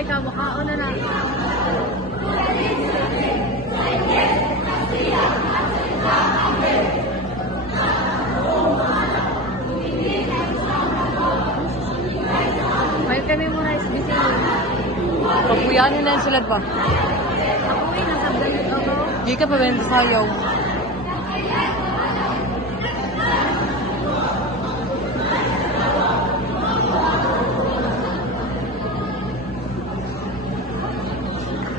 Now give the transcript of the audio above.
Pare ka, mukhaon na na. May kami muna SBC. Pagpuyanin na sila ba? Ako eh, nasabdan ako. Di ka pa ba yung sayaw?